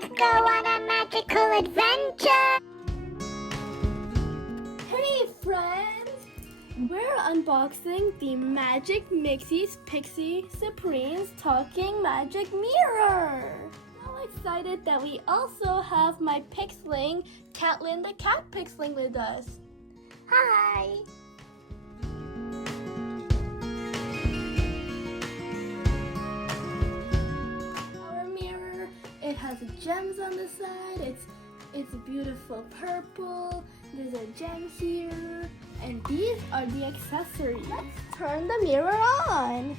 Let's go on a magical adventure! Hey friends! We're unboxing the Magic Mixies Pixie Supremes Talking Magic Mirror! I'm excited that we also have my Pixling, Catlin the Cat Pixling with us. Hi! Our mirror, it has gems on the side, it's beautiful purple, there's a gem here, and these are the accessories. Let's turn the mirror on.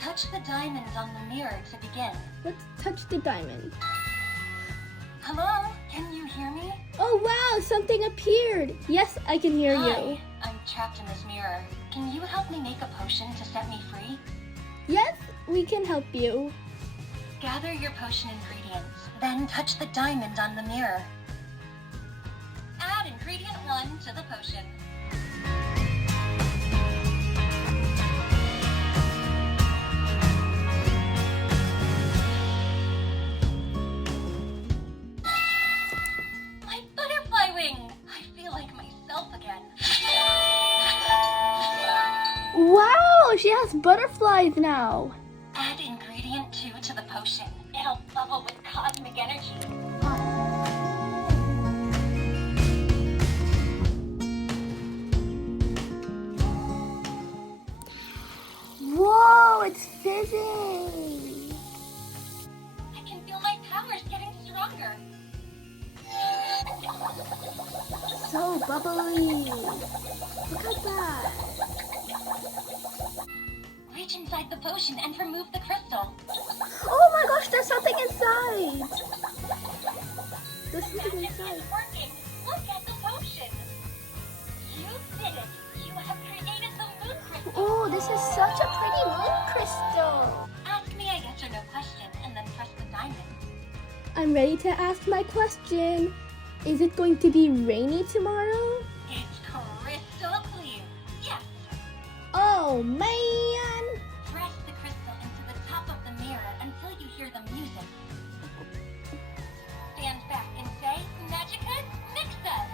Touch the diamond on the mirror to begin. Let's touch the diamond. Hello? Can you hear me? Oh wow, something appeared. Yes, I can hear Hi. you. I'm trapped in this mirror. Can you help me make a potion to set me free? Yes, we can help you. Gather your potion ingredients, then touch the diamond on the mirror. Add ingredient 1 to the potion. My butterfly wing! I feel like myself again. Wow, she has butterflies now. Add ingredient 2 to the potion. It'll bubble with cosmic energy. Whoa, it's fizzing. I can feel my powers getting stronger. So bubbly. Look at that. Reach inside the potion and remove the crystal. Oh my gosh, there's something inside. There's something Magic inside. is working. Look at the potion. You did it. You have created the moon crystal. Oh, this is such a pretty moon crystal. Ask me a yes or no question and then press the diamond. I'm ready to ask my question. Is it going to be rainy tomorrow? It's crystal clear. Yes. Oh man! Press the crystal into the top of the mirror until you hear the music. Stand back and say, Magicus, mix us!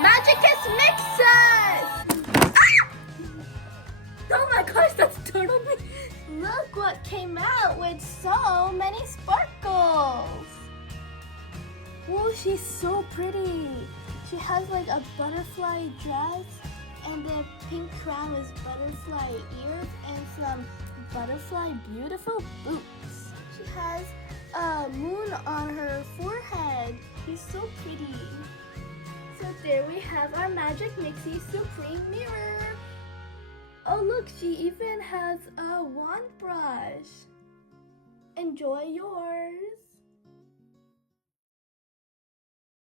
Magicus Mixes! Ah! Oh my gosh, that's totally... Look what came out with so many sparkles! Whoa, she's so pretty. She has like a butterfly dress and the pink crown is butterfly ears and some butterfly beautiful boots. She has a moon on her forehead. She's so pretty. So there we have our Magic Mixie Supreme Mirror. Oh look, she even has a wand brush. Enjoy yours.